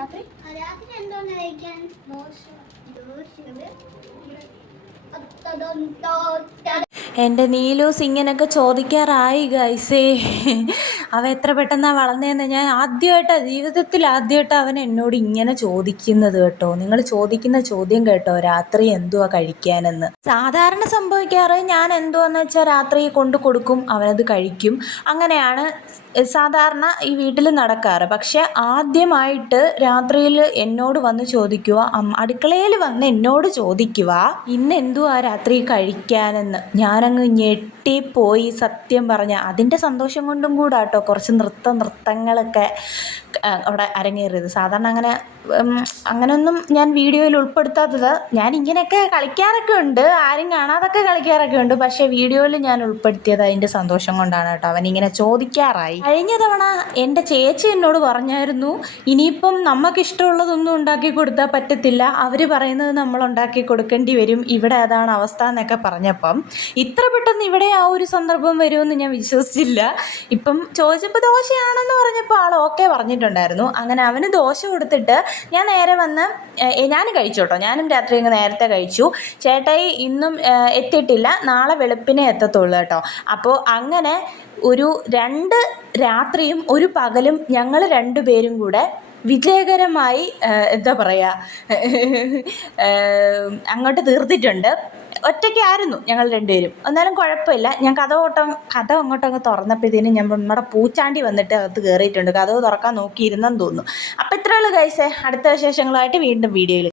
രാത്രി രാത്രി എന്തോന്ന് കഴിക്കാൻ? എൻ്റെ നീലൂസ് ഇങ്ങനെയൊക്കെ ചോദിക്കാറായി ഗൈസേ. അവൻ എത്ര പെട്ടെന്നാണ് വളർന്നതെന്ന് ഞാൻ ആദ്യമായിട്ടാണ് ജീവിതത്തിൽ ആദ്യമായിട്ടാണ് അവൻ എന്നോട് ഇങ്ങനെ ചോദിക്കുന്നത് കേട്ടോ. നിങ്ങൾ ചോദിക്കുന്ന ചോദ്യം കേട്ടോ, രാത്രി എന്തുവാ കഴിക്കാനെന്ന്. സാധാരണ സംഭവിക്കാറ് ഞാൻ എന്തുവാന്ന് വെച്ചാൽ രാത്രി കൊണ്ട് കൊടുക്കും, അവനത് കഴിക്കും. അങ്ങനെയാണ് സാധാരണ ഈ വീട്ടിൽ നടക്കാറ്. പക്ഷെ ആദ്യമായിട്ട് രാത്രിയിൽ എന്നോട് വന്ന് ചോദിക്കുക, അടുക്കളയിൽ വന്ന് എന്നോട് ചോദിക്കുക ഇന്ന് എന്തുവാ രാത്രി കഴിക്കാനെന്ന്. ഞാനങ്ങ് ഞെട്ടിപ്പോയി സത്യം പറഞ്ഞ. അതിൻ്റെ സന്തോഷം കൊണ്ടും കൂടാട്ടോ കുറച്ച് നൃത്തങ്ങളൊക്കെ അവിടെ അരങ്ങേറിയത്. സാധാരണ അങ്ങനെയൊന്നും ഞാൻ വീഡിയോയിൽ ഉൾപ്പെടുത്താത്തത്. ഞാൻ ഇങ്ങനെയൊക്കെ കളിക്കാറൊക്കെ ഉണ്ട്, ആരും കാണാതൊക്കെ കളിക്കാറൊക്കെ ഉണ്ട്. പക്ഷേ വീഡിയോയിൽ ഞാൻ ഉൾപ്പെടുത്തിയത് അതിൻ്റെ സന്തോഷം കൊണ്ടാണ് കേട്ടോ. അവനിങ്ങനെ ചോദിക്കാറായി. കഴിഞ്ഞ തവണ എൻ്റെ ചേച്ചി എന്നോട് പറഞ്ഞായിരുന്നു, ഇനിയിപ്പം നമുക്കിഷ്ടമുള്ളതൊന്നും ഉണ്ടാക്കി കൊടുത്താൽ പറ്റത്തില്ല, അവർ പറയുന്നത് നമ്മൾ ഉണ്ടാക്കി കൊടുക്കേണ്ടി വരും, ഇവിടെ അതാണ് അവസ്ഥ എന്നൊക്കെ പറഞ്ഞപ്പം ഇത്ര പെട്ടെന്ന് ഇവിടെ ആ ഒരു സന്ദർഭം വരുമെന്ന് ഞാൻ വിശ്വസിച്ചില്ല. ഇപ്പം ചോദിച്ചപ്പോൾ ദോശയാണെന്ന് പറഞ്ഞപ്പോൾ ആൾ ഓക്കെ പറഞ്ഞിട്ടുണ്ടായിരുന്നു. അങ്ങനെ അവന് ദോശ കൊടുത്തിട്ട് ഞാൻ നേരെ വന്ന് ഞാനും കഴിച്ചു കേട്ടോ. ഞാനും രാത്രി അങ്ങ് നേരത്തെ കഴിച്ചു. ചേട്ടായി ഇന്നും എത്തിയിട്ടില്ല, നാളെ വെളുപ്പിനെ എത്തത്തുള്ളൂ കേട്ടോ. അപ്പോൾ അങ്ങനെ ഒരു 2 രാത്രിയും ഒരു പകലും ഞങ്ങൾ 2 പേരും കൂടെ വിജയകരമായി എന്താ പറയുക അങ്ങോട്ട് തീർത്തിട്ടുണ്ട്. ഒറ്റയ്ക്കായിരുന്നു ഞങ്ങൾ 2 പേരും, എന്നാലും കുഴപ്പമില്ല. ഞാൻ കഥ അങ്ങോട്ടങ്ങ് തുറന്നപ്പോഴത്തേനും നമ്മുടെ പൂച്ചാണ്ടി വന്നിട്ട് അകത്ത് കയറിയിട്ടുണ്ട്. കഥവ് തുറക്കാൻ നോക്കിയിരുന്നെന്ന് തോന്നുന്നു. അപ്പോൾ ഇത്രയേ ഉള്ളൂ ഗൈസേ. അടുത്ത വിശേഷങ്ങളായിട്ട് വീണ്ടും വീഡിയോയിൽ